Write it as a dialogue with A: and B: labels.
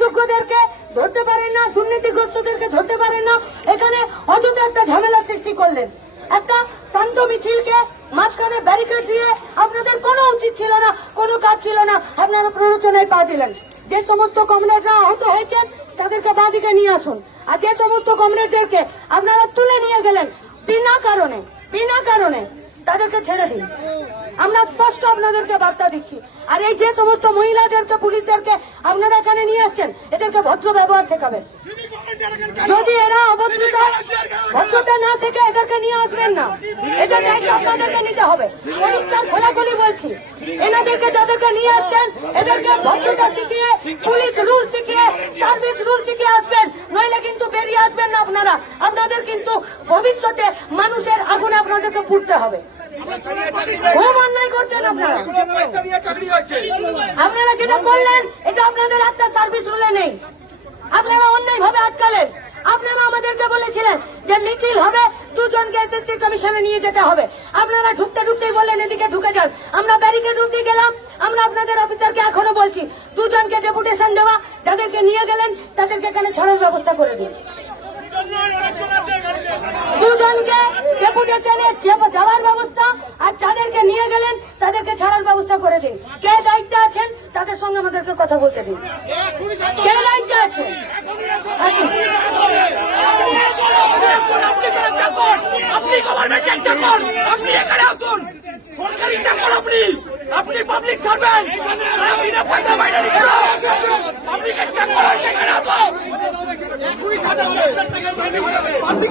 A: অযোগ্যদেরকে ধরতে পারেন না, দুর্নীতিগ্রস্তদেরকে ধরতে পারেন না। এখানে অযথা একটা ঝামেলা সৃষ্টি করলেন। একটা শান্ত মিছিলকে মাঝখানে ব্যারিকেড দিয়ে আপনাদের কোনো উচিত ছিল না, কোনো কাজ ছিল না। আপনারা প্ররোচনায় পা দিলেন। যে সমস্ত কমরেডরা আহত হয়েছেন, তাদেরকে বাদিকে নিয়ে আসুন। আর যে সমস্ত কমরেডদেরকে আপনারা তুলে নিয়ে গেলেন, বিনা কারণে বিনা কারণে তাদেরকে ছেড়ে দিন। আমরা স্পষ্ট আপনাদেরকে বার্তা দিচ্ছি। আর এই যে সমস্ত মহিলাদেরকে, পুলিশদেরকে আপনারা এখানে নিয়ে আসছেন, এদেরকে ভদ্র ব্যবহার শেখাবেন। যদি এরা অভদ্রতা ভদ্রতা না শেখে এদেরকে নিয়ে আসবেন না। এদের দায়িত্ব আপনাদেরকে নিতে হবে। পরিষ্কার খোলাখুলি বলছি, এনাদেরকে যাদেরকে নিয়ে আসছেন, এদেরকে ভদ্রতা শিখিয়ে, পুলিশ রুল শিখিয়ে সার্ভিস রুল শিখিয়ে আসবেন, নইলে কিন্তু বেরিয়ে আসবেন না আপনারা। আপনাদের কিন্তু ভবিষ্যতে মানুষের আগুনে আপনাদেরকে পুড়তে হবে। করছেন আপনারা। আপনারা যেটা করলেন, এটা আপনাদের একটা সার্ভিস রুলে নেই। আপনারা অন্যায় ভাবে আটকালেন। আপনারা আমাদেরকে বলেছিলেন যে মিছিল হবে, দুজনকে এসএসসি কমিশনে নিয়ে যেতে হবে। আপনারা ঢুকতে ঢুকতেই বললেন, এদিকে ঢুকে যান। আমরা ব্যারিকেড উঠিয়ে গেলাম আমরা আপনাদের অফিসারকে এখনও বলছি, দুজনকে ডেপুটেশন দেওয়া, যাদেরকে নিয়ে গেলেন, তাদেরকে এখানে ছাড়ার ব্যবস্থা করে দিন। দুজনকে ডেপুটেশনে যাওয়ার ব্যবস্থা, আর যাদেরকে নিয়ে গেলেন, তাদেরকে ছাড়ার ব্যবস্থা করে দিন। কে দায়িত্বে আছেন, তাদের সঙ্গে আমাদেরকে কথা বলতে দিন। কে দায়িত্বে আছে আসুন।
B: আপনি করেন চাকর আপনি গভর্নমেন্টের চাকর আপনি এখানে আসুন। সরকারি চাকর আপনি। আপনি পাবলিক ছাড়বেন। আপনি